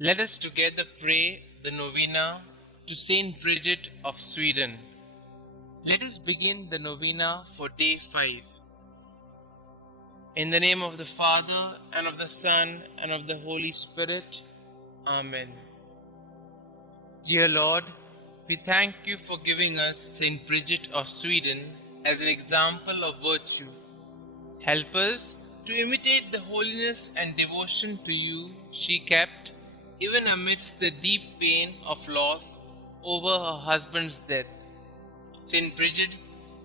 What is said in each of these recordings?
Let us together pray the Novena to St Bridget of Sweden. Let us begin the Novena for day 5. In the name of the Father, and of the Son, and of the Holy Spirit. Amen. Dear Lord, we thank you for giving us St Bridget of Sweden as an example of virtue. Help us to imitate the holiness and devotion to you she kept even amidst the deep pain of loss over her husband's death. St. Bridget,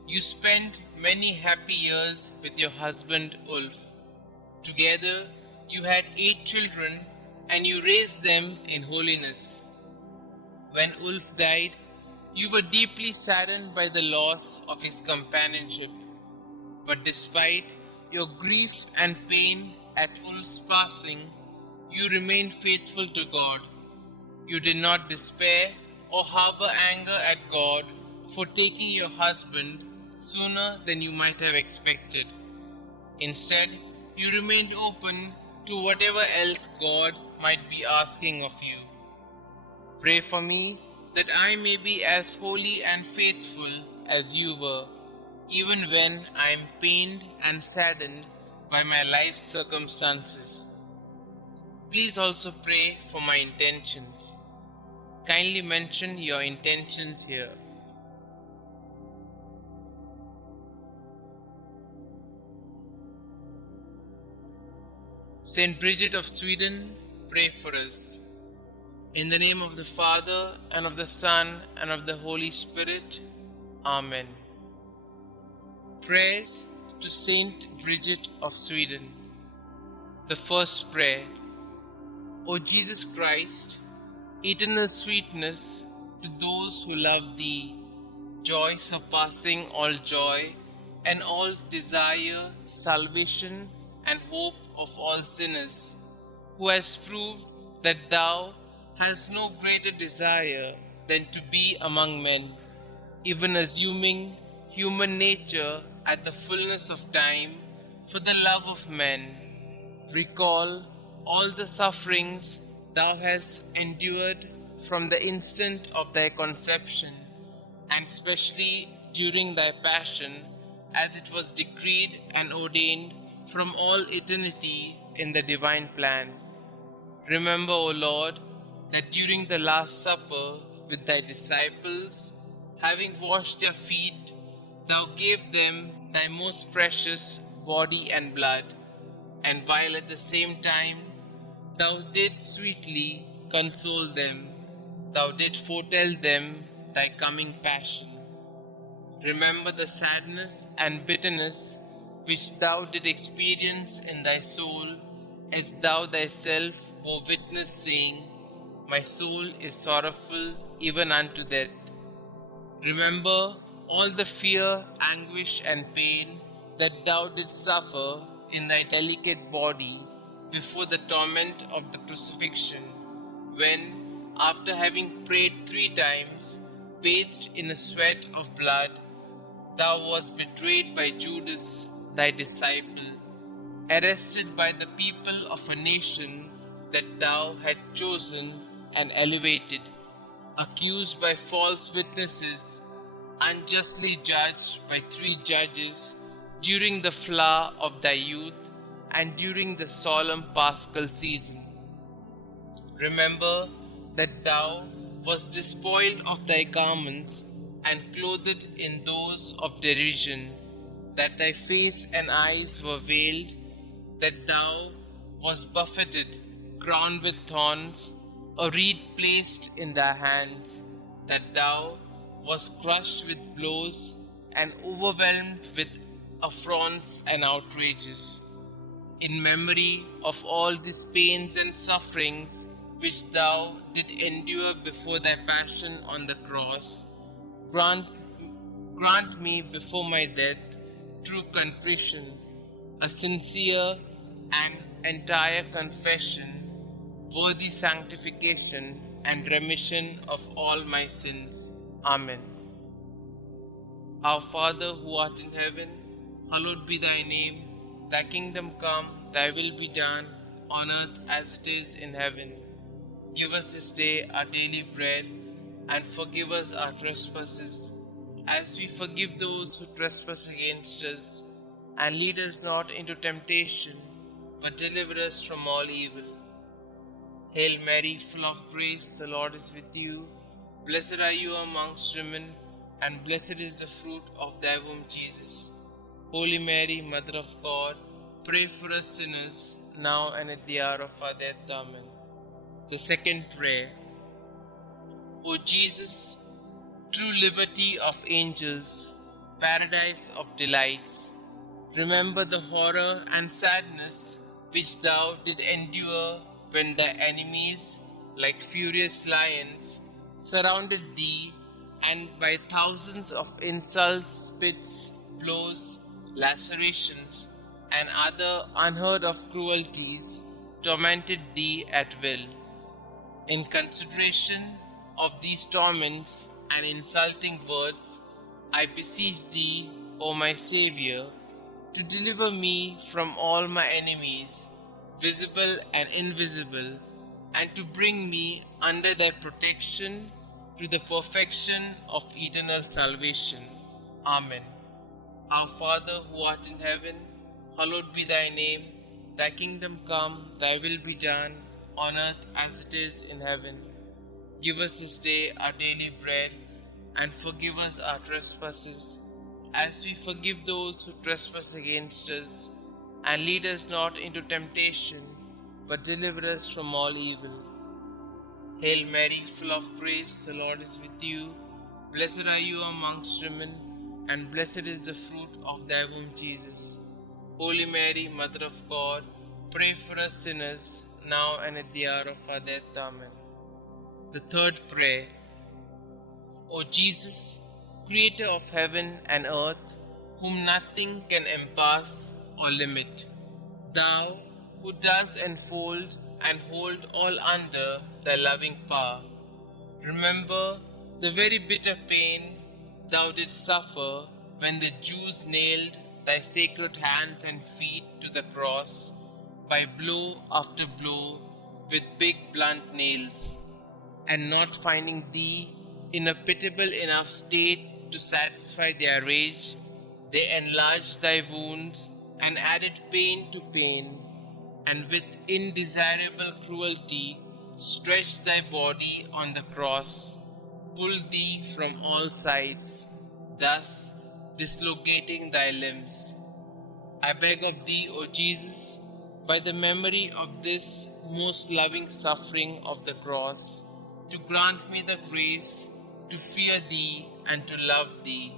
you spent many happy years with your husband Ulf. Together, you had 8 children and you raised them in holiness. When Ulf died, you were deeply saddened by the loss of his companionship. But despite your grief and pain at Ulf's passing, you remained faithful to God. You did not despair or harbor anger at God for taking your husband sooner than you might have expected. Instead, you remained open to whatever else God might be asking of you. Pray for me that I may be as holy and faithful as you were, even when I am pained and saddened by my life circumstances. Please also pray for my intentions. Kindly mention your intentions here. St. Bridget of Sweden, pray for us. In the name of the Father, and of the Son, and of the Holy Spirit. Amen. Prayers to St. Bridget of Sweden. The first prayer. O Jesus Christ, eternal sweetness to those who love Thee, joy surpassing all joy, and all desire, salvation, and hope of all sinners, who has proved that Thou hast no greater desire than to be among men, even assuming human nature at the fullness of time for the love of men. Recall all the sufferings Thou hast endured from the instant of Thy conception, and especially during Thy passion, as it was decreed and ordained from all eternity in the divine plan. Remember, O Lord, that during the Last Supper with Thy disciples, having washed their feet, Thou gave them Thy most precious body and blood, and while at the same time Thou didst sweetly console them, Thou didst foretell them Thy coming passion. Remember the sadness and bitterness which Thou didst experience in Thy soul, as Thou Thyself bore witness, saying, My soul is sorrowful even unto death. Remember all the fear, anguish, and pain that Thou didst suffer in Thy delicate body before the torment of the crucifixion, when, after having prayed 3 times, bathed in a sweat of blood, Thou wast betrayed by Judas, Thy disciple, arrested by the people of a nation that Thou had chosen and elevated, accused by false witnesses, unjustly judged by 3 judges during the flower of Thy youth and during the solemn Paschal season. Remember that Thou wast despoiled of Thy garments and clothed in those of derision, that Thy face and eyes were veiled, that Thou wast buffeted, crowned with thorns, a reed placed in Thy hands, that Thou wast crushed with blows and overwhelmed with affronts and outrages. In memory of all these pains and sufferings which Thou did endure before Thy passion on the cross, grant me before my death true contrition, a sincere and entire confession, worthy sanctification and remission of all my sins. Amen. Our Father who art in heaven, hallowed be Thy name. Thy kingdom come, Thy will be done, on earth as it is in heaven. Give us this day our daily bread, and forgive us our trespasses, as we forgive those who trespass against us. And lead us not into temptation, but deliver us from all evil. Hail Mary, full of grace, the Lord is with you. Blessed are you amongst women, and blessed is the fruit of thy womb, Jesus. Holy Mary, Mother of God, pray for us sinners, now and at the hour of our death. Amen. The second prayer. O Jesus, true liberty of angels, paradise of delights, remember the horror and sadness which thou did endure when thy enemies, like furious lions, surrounded thee, and by thousands of insults, spits, blows, lacerations, and other unheard of cruelties tormented thee at will. In consideration of these torments and insulting words, I beseech thee, O my Xavier, to deliver me from all my enemies, visible and invisible, and to bring me under thy protection to the perfection of eternal salvation. Amen. Our Father who art in heaven, hallowed be thy name. Thy kingdom come, thy will be done, on earth as it is in heaven. Give us this day our daily bread, and forgive us our trespasses, as we forgive those who trespass against us. And lead us not into temptation, but deliver us from all evil. Hail Mary, full of grace, the Lord is with you. Blessed are you amongst women, and blessed is the fruit of thy womb, Jesus. Holy Mary, Mother of God, pray for us sinners, now and at the hour of our death. Amen. The third prayer. O Jesus, Creator of heaven and earth, whom nothing can encompass or limit, thou who dost enfold and hold all under thy loving power, remember the very bitter pain thou didst suffer when the Jews nailed thy sacred hands and feet to the cross by blow after blow with big blunt nails, and not finding thee in a pitiable enough state to satisfy their rage, they enlarged thy wounds and added pain to pain, and with indesirable cruelty stretched thy body on the cross, pulled thee from all sides, thus dislocating thy limbs. I beg of thee, O Jesus, by the memory of this most loving suffering of the cross, to grant me the grace to fear thee and to love thee.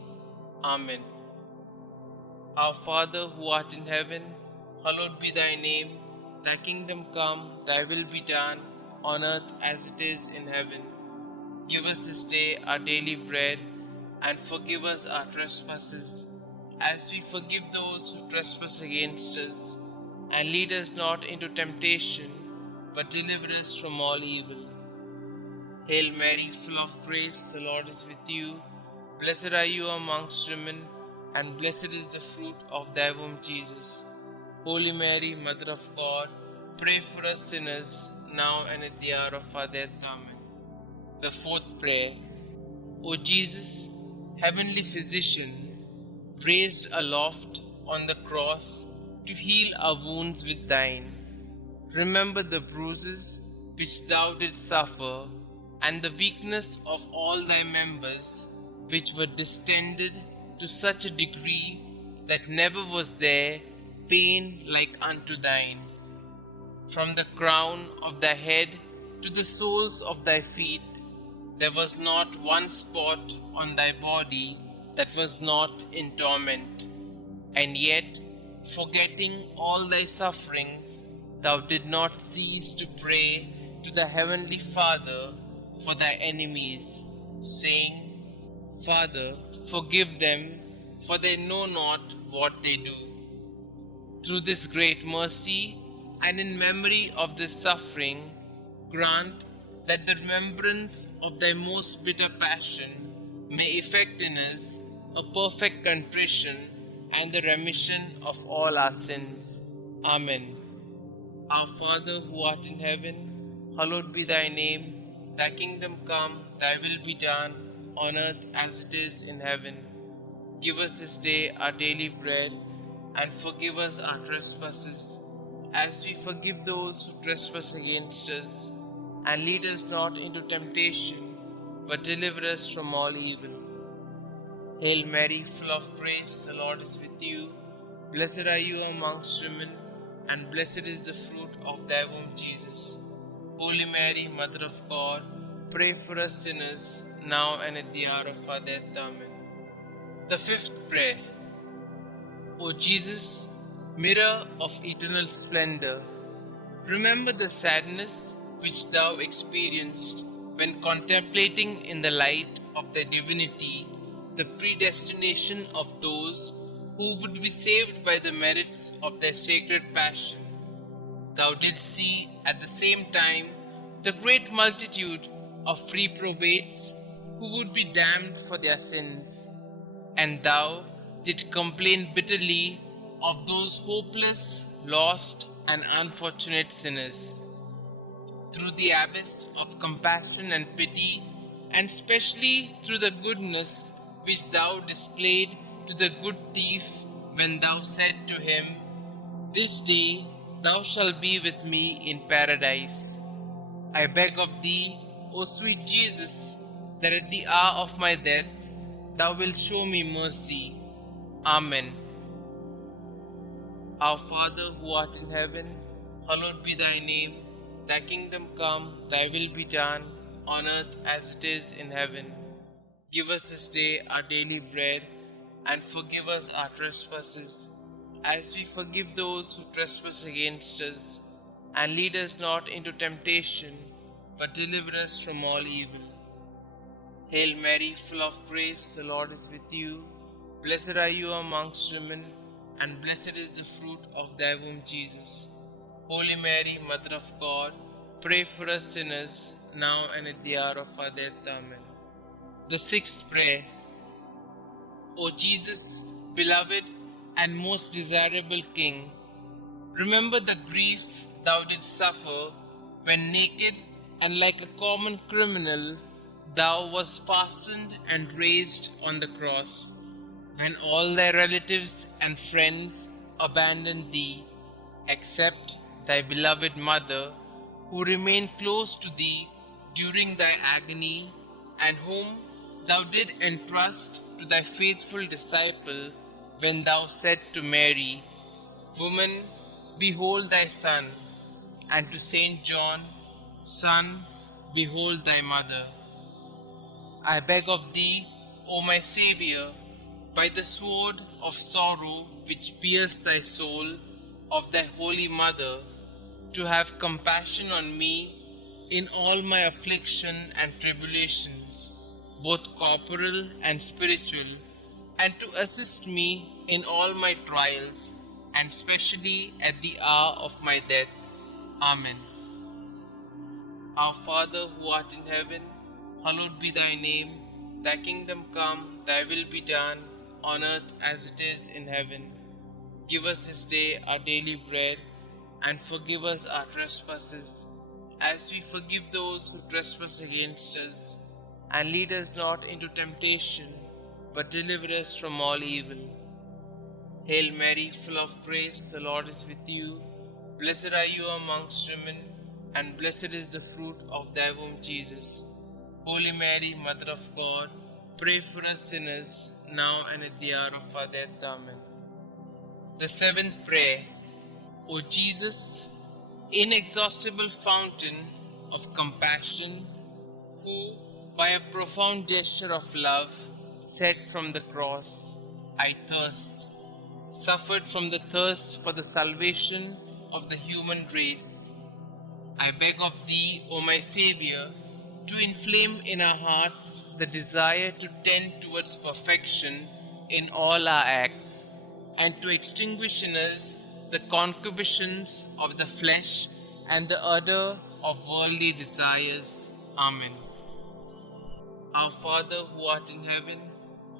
Amen. Our Father who art in heaven, hallowed be thy name. Thy kingdom come, thy will be done, on earth as it is in heaven. Give us this day our daily bread, and forgive us our trespasses, as we forgive those who trespass against us. And lead us not into temptation, but deliver us from all evil. Hail Mary, full of grace, the Lord is with you. Blessed are you amongst women, and blessed is the fruit of thy womb, Jesus. Holy Mary, Mother of God, pray for us sinners, now and at the hour of our death. Amen. The fourth prayer. O Jesus, heavenly physician, raised aloft on the cross to heal our wounds with thine, remember the bruises which thou didst suffer, and the weakness of all thy members, which were distended to such a degree that never was there pain like unto thine. From the crown of thy head to the soles of thy feet, there was not one spot on thy body that was not in torment. And yet, forgetting all thy sufferings, thou did not cease to pray to the heavenly Father for thy enemies, saying, Father, forgive them, for they know not what they do. Through this great mercy, and in memory of this suffering, grant that the remembrance of thy most bitter passion may effect in us a perfect contrition and the remission of all our sins. Amen. Our Father who art in heaven, hallowed be thy name. Thy kingdom come, thy will be done, on earth as it is in heaven. Give us this day our daily bread, and forgive us our trespasses, as we forgive those who trespass against us. And lead us not into temptation, but deliver us from all evil. Hail Mary, full of grace, the Lord is with you. Blessed are you amongst women, and blessed is the fruit of thy womb, Jesus. Holy Mary, Mother of God, pray for us sinners, now and at the hour of our death. Amen. The fifth prayer. O Jesus, mirror of eternal splendor, remember the sadness which thou experienced when contemplating in the light of thy divinity the predestination of those who would be saved by the merits of their sacred passion. Thou didst see at the same time the great multitude of reprobates who would be damned for their sins, and thou didst complain bitterly of those hopeless, lost, and unfortunate sinners. Through the abyss of compassion and pity, and specially through the goodness which thou displayed to the good thief when thou said to him, "This day thou shalt be with me in paradise," I beg of thee, O sweet Jesus, that at the hour of my death thou wilt show me mercy. Amen. Our Father who art in heaven, hallowed be thy name. Thy kingdom come, thy will be done, on earth as it is in heaven. Give us this day our daily bread, and forgive us our trespasses, as we forgive those who trespass against us. And lead us not into temptation, but deliver us from all evil. Hail Mary, full of grace, the Lord is with you. Blessed are you amongst women, and blessed is the fruit of thy womb, Jesus. Holy Mary, Mother of God, pray for us sinners, now and at the hour of our death. Amen. The sixth prayer. O Jesus, beloved and most desirable King, remember the grief thou didst suffer when naked and like a common criminal thou wast fastened and raised on the cross, when all thy relatives and friends abandoned thee, except thy beloved mother, who remained close to thee during thy agony, and whom thou did entrust to thy faithful disciple when thou said to Mary, "Woman, behold thy son," and to Saint John, "Son, behold thy mother." I beg of thee, O my Xavier, by the sword of sorrow which pierced thy soul of thy holy mother, to have compassion on me in all my affliction and tribulations, both corporal and spiritual, and to assist me in all my trials, and specially at the hour of my death. Amen. Our Father who art in heaven, hallowed be thy name. Thy kingdom come, thy will be done, on earth as it is in heaven. Give us this day our daily bread, and forgive us our trespasses, as we forgive those who trespass against us. And lead us not into temptation, but deliver us from all evil. Hail Mary, full of grace, the Lord is with you. Blessed are you amongst women, and blessed is the fruit of thy womb, Jesus. Holy Mary, Mother of God, pray for us sinners, now and at the hour of our death. Amen. The seventh prayer. O Jesus, inexhaustible fountain of compassion, who, by a profound gesture of love, said from the cross, "I thirst," suffered from the thirst for the salvation of the human race. I beg of thee, O my Saviour, to inflame in our hearts the desire to tend towards perfection in all our acts, and to extinguish in us the concupiscence of the flesh and the ardor of worldly desires. Amen. Our Father who art in heaven,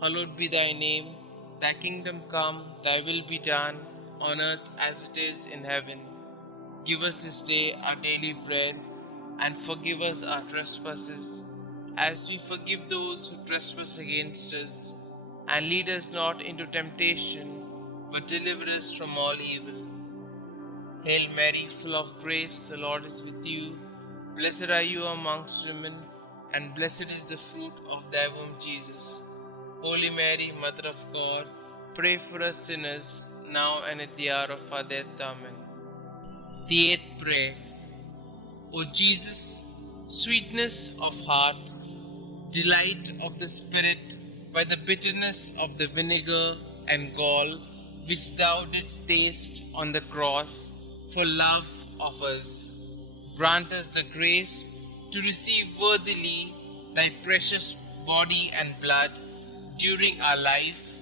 hallowed be thy name. Thy kingdom come, thy will be done, on earth as it is in heaven. Give us this day our daily bread, and forgive us our trespasses, as we forgive those who trespass against us. And lead us not into temptation, but deliver us from all evil. Hail Mary, full of grace, the Lord is with you. Blessed are you amongst women, and blessed is the fruit of thy womb, Jesus. Holy Mary, Mother of God, pray for us sinners, now and at the hour of our death. Amen. The eighth prayer. O Jesus, sweetness of hearts, delight of the Spirit, by the bitterness of the vinegar and gall which thou didst taste on the cross for love of us, grant us the grace to receive worthily thy precious body and blood during our life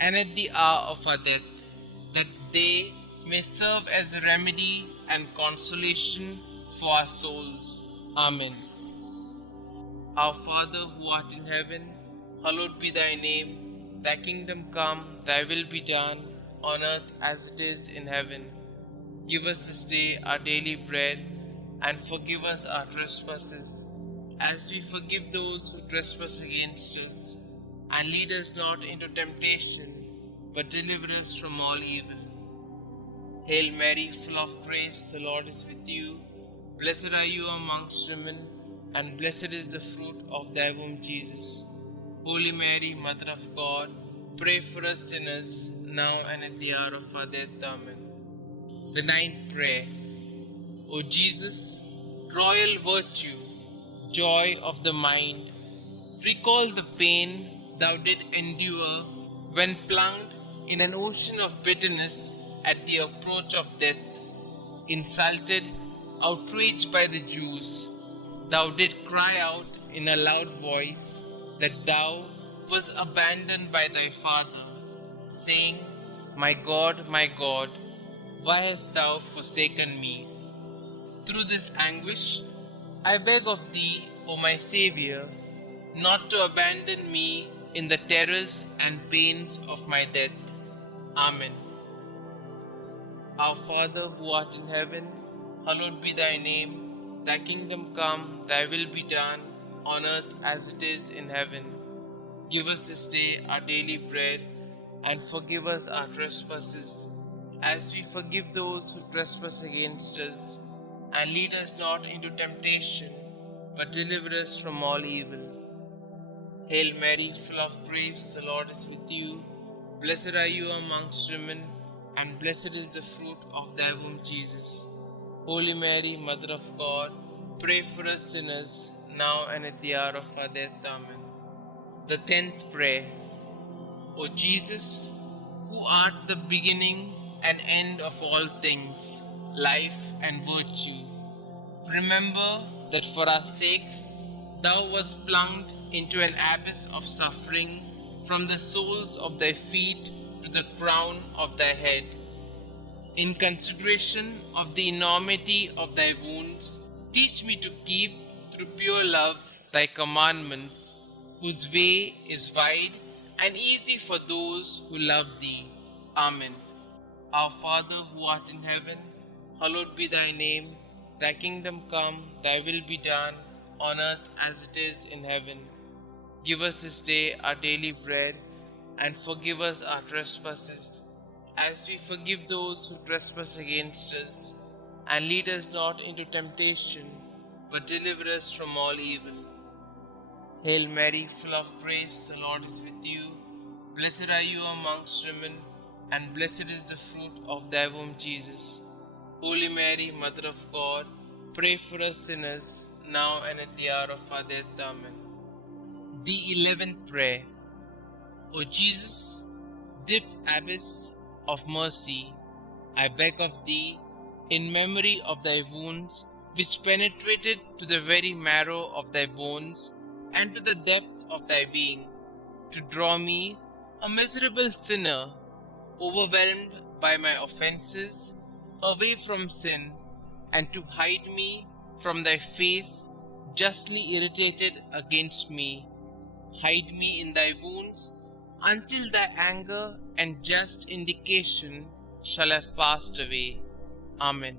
and at the hour of our death, that they may serve as a remedy and consolation for our souls. Amen. Our Father who art in heaven, hallowed be thy name. Thy kingdom come, thy will be done, on earth as it is in heaven. Give us this day our daily bread, and forgive us our trespasses, as we forgive those who trespass against us. And lead us not into temptation, but deliver us from all evil. Hail Mary, full of grace, the Lord is with you. Blessed are you amongst women, and blessed is the fruit of thy womb, Jesus. Holy Mary, Mother of God, pray for us sinners, now and at the hour of our death. Amen. The ninth prayer. O Jesus, royal virtue, joy of the mind, recall the pain thou did endure when plunged in an ocean of bitterness at the approach of death. Insulted, outraged by the Jews, thou did cry out in a loud voice that thou wast abandoned by thy Father, saying, my God, why hast thou forsaken me? Through this anguish, I beg of thee, O my Xavier, not to abandon me in the terrors and pains of my death. Amen. Our Father who art in heaven, hallowed be thy name. Thy kingdom come, thy will be done, on earth as it is in heaven. Give us this day our daily bread, and forgive us our trespasses, as we forgive those who trespass against us. And lead us not into temptation, but deliver us from all evil. Hail Mary, full of grace, the Lord is with you. Blessed are you amongst women, and blessed is the fruit of thy womb, Jesus. Holy Mary, Mother of God, pray for us sinners, now and at the hour of our death. Amen. The 10th prayer. O Jesus, who art the beginning and end of all things, life and virtue, remember that for our sakes thou wast plunged into an abyss of suffering, from the soles of thy feet to the crown of thy head. In consideration of the enormity of thy wounds, teach me to keep, through pure love, thy commandments, whose way is wide and easy for those who love thee. Amen. Our Father who art in heaven, hallowed be thy name. Thy kingdom come, thy will be done, on earth as it is in heaven. Give us this day our daily bread, and forgive us our trespasses, as we forgive those who trespass against us. And lead us not into temptation, but deliver us from all evil. Hail Mary, full of grace, the Lord is with you. Blessed are you amongst women, and blessed is the fruit of thy womb, Jesus. Holy Mary, Mother of God, pray for us sinners, now and at the hour of our death. Amen. The 11th prayer. O Jesus, deep abyss of mercy, I beg of thee, in memory of thy wounds, which penetrated to the very marrow of thy bones and to the depth of thy being, to draw me, a miserable sinner, overwhelmed by my offenses, away from sin, and to hide me from thy face, justly irritated against me. Hide me in thy wounds, until thy anger and just indication shall have passed away. Amen.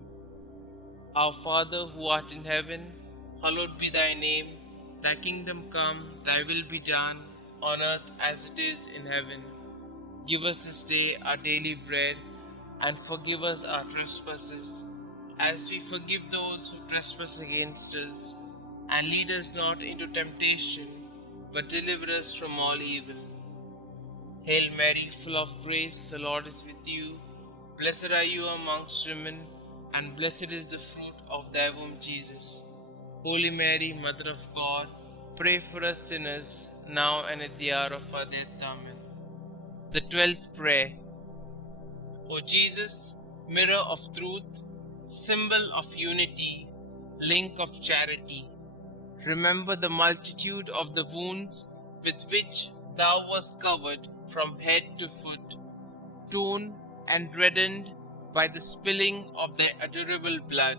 Our Father who art in heaven, Hallowed be thy name, thy kingdom come, thy will be done, on earth as it is in heaven. Give us this day our daily bread, and forgive us our trespasses, as we forgive those who trespass against us. And lead us not into temptation, but deliver us from all evil. Hail Mary, full of grace, the Lord is with you. Blessed are you amongst women, and blessed is the fruit of thy womb, Jesus. Holy Mary, Mother of God, pray for us sinners, now and at the hour of our death. Amen. The 12th prayer. O Jesus, mirror of truth, symbol of unity, link of charity, remember the multitude of the wounds with which thou wast covered from head to foot, torn and reddened by the spilling of thy adorable blood.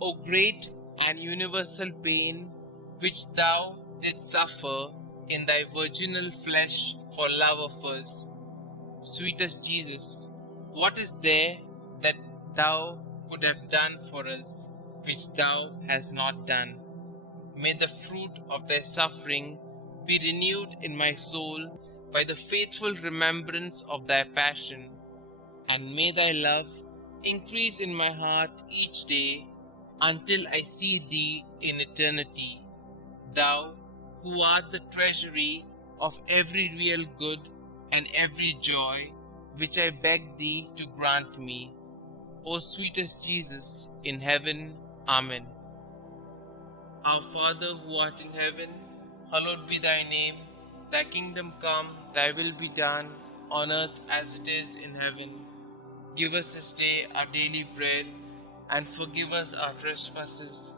O great and universal pain which thou didst suffer in thy virginal flesh for love of us. Sweetest Jesus, what is there that thou could have done for us, which thou hast not done? May the fruit of thy suffering be renewed in my soul by the faithful remembrance of thy passion, and may thy love increase in my heart each day until I see thee in eternity, thou who art the treasury of every real good and every joy, which I beg thee to grant me. O sweetest Jesus in heaven. Amen. Our Father who art in heaven, hallowed be thy name. Thy kingdom come, thy will be done, on earth as it is in heaven. Give us this day our daily bread, and forgive us our trespasses,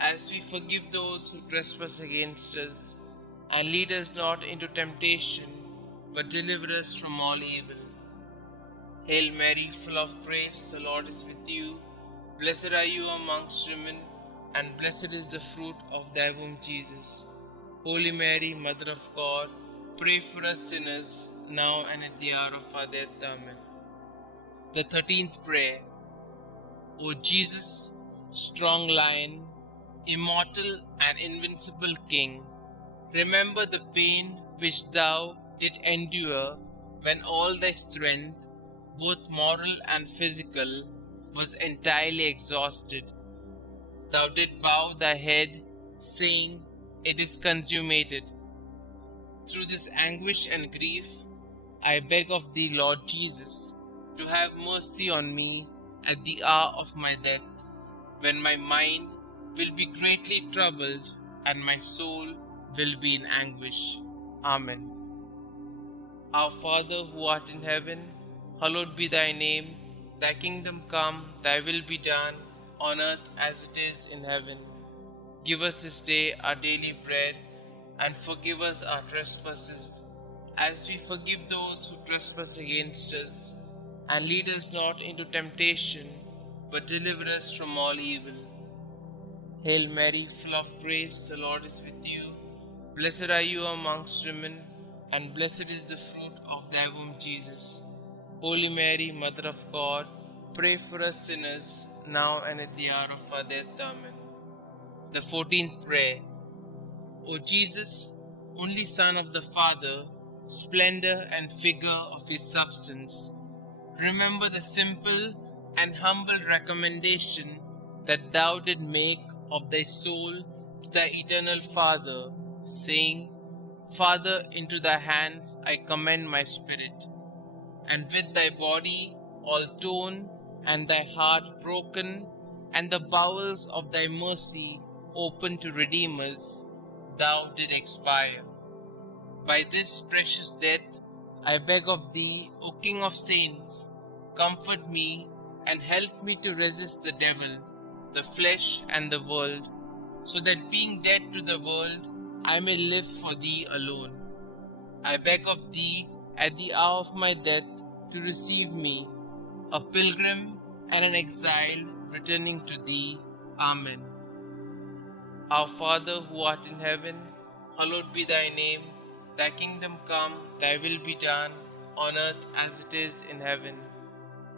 as we forgive those who trespass against us. And lead us not into temptation, but deliver us from all evil. Hail Mary, full of grace, the Lord is with you. Blessed are you amongst women, and blessed is the fruit of thy womb, Jesus. Holy Mary, Mother of God, pray for us sinners, now and at the hour of our death. Amen. The 13th prayer. O Jesus, strong lion, immortal and invincible King, remember the pain which thou didst endure when all thy strength, both moral and physical, was entirely exhausted. Thou didst bow thy head, saying, "It is consummated." Through this anguish and grief, I beg of thee, Lord Jesus, to have mercy on me at the hour of my death, when my mind will be greatly troubled and my soul will be in anguish. Amen. Our Father who art in heaven, hallowed be thy name. Thy kingdom come, thy will be done, on earth as it is in heaven. Give us this day our daily bread, and forgive us our trespasses, as we forgive those who trespass against us. And lead us not into temptation, but deliver us from all evil. Hail Mary, full of grace, the Lord is with you. Blessed are you amongst women, and blessed is the fruit of thy womb, Jesus. Holy Mary, Mother of God, pray for us sinners, now and at the hour of our death. Amen. The 14th prayer. O Jesus, only Son of the Father, splendor and figure of his substance, remember the simple and humble recommendation that thou did make of thy soul to thy eternal Father, saying, "Father, into thy hands I commend my spirit." And with thy body all torn, and thy heart broken, and the bowels of thy mercy open to redeem us, thou did expire. By this precious death I beg of thee, O King of saints, comfort me and help me to resist the devil, the flesh, and the world, so that being dead to the world, I may live for thee alone. I beg of thee at the hour of my death to receive me, a pilgrim and an exile returning to thee. Amen. Our Father who art in heaven, hallowed be thy name. Thy kingdom come, thy will be done, on earth as it is in heaven.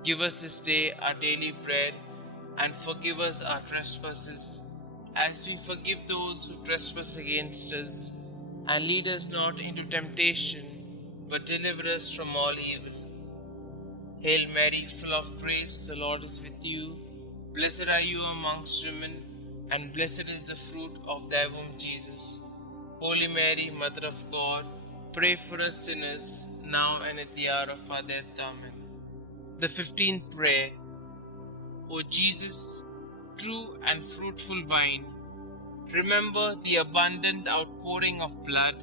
Give us this day our daily bread, and forgive us our trespasses, as we forgive those who trespass against us. And lead us not into temptation, but deliver us from all evil. Hail Mary, full of grace, the Lord is with you. Blessed are you amongst women, and blessed is the fruit of thy womb, Jesus. Holy Mary, Mother of God, pray for us sinners, now and at the hour of our death. Amen. The 15th prayer. O Jesus, true and fruitful vine, remember the abundant outpouring of blood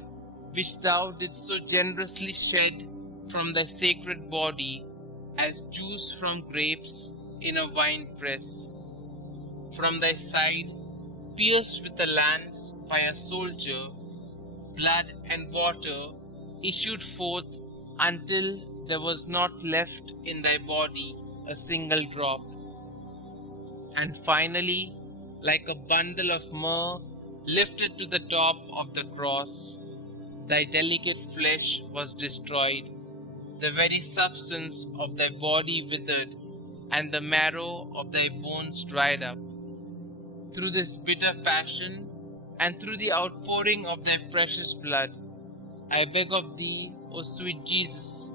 which thou didst so generously shed from thy sacred body as juice from grapes in a wine press. From thy side, pierced with a lance by a soldier, blood and water issued forth until there was not left in thy body a single drop. And finally, like a bundle of myrrh lifted to the top of the cross, thy delicate flesh was destroyed, the very substance of thy body withered, and the marrow of thy bones dried up. Through this bitter passion, and through the outpouring of thy precious blood, I beg of thee, O sweet Jesus,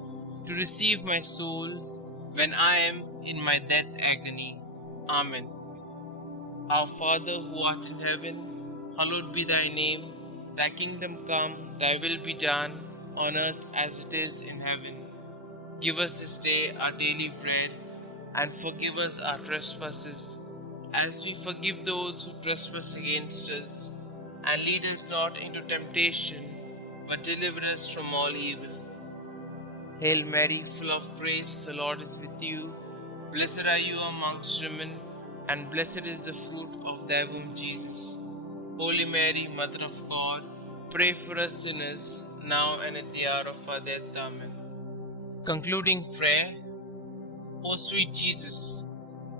to receive my soul when I am in my death agony. Amen. Our Father who art in heaven, hallowed be thy name. Thy kingdom come, thy will be done, on earth as it is in heaven. Give us this day our daily bread, and forgive us our trespasses, as we forgive those who trespass against us. And lead us not into temptation, but deliver us from all evil. Hail Mary, full of grace, the Lord is with you. Blessed are you amongst women, and blessed is the fruit of thy womb, Jesus. Holy Mary, Mother of God, pray for us sinners, now and at the hour of our death. Amen. Concluding prayer. O sweet Jesus,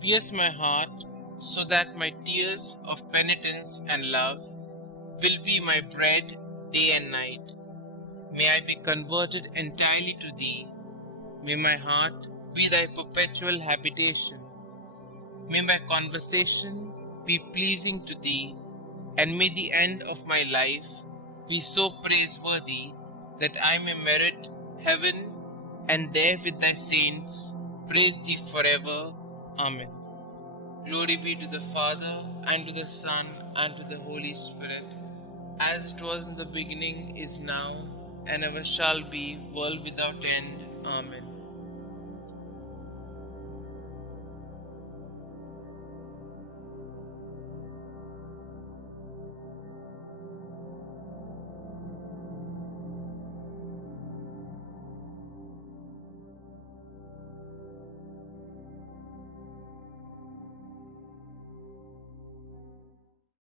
pierce my heart so that my tears of penitence and love will be my bread day and night. May I be converted entirely to thee. May my heart be thy perpetual habitation. May my conversation be pleasing to thee, and may the end of my life be so praiseworthy that I may merit heaven, and there with thy saints praise thee forever. Amen. Glory be to the Father, and to the Son, and to the Holy Spirit, as it was in the beginning, is now, and ever shall be, world without end. Amen.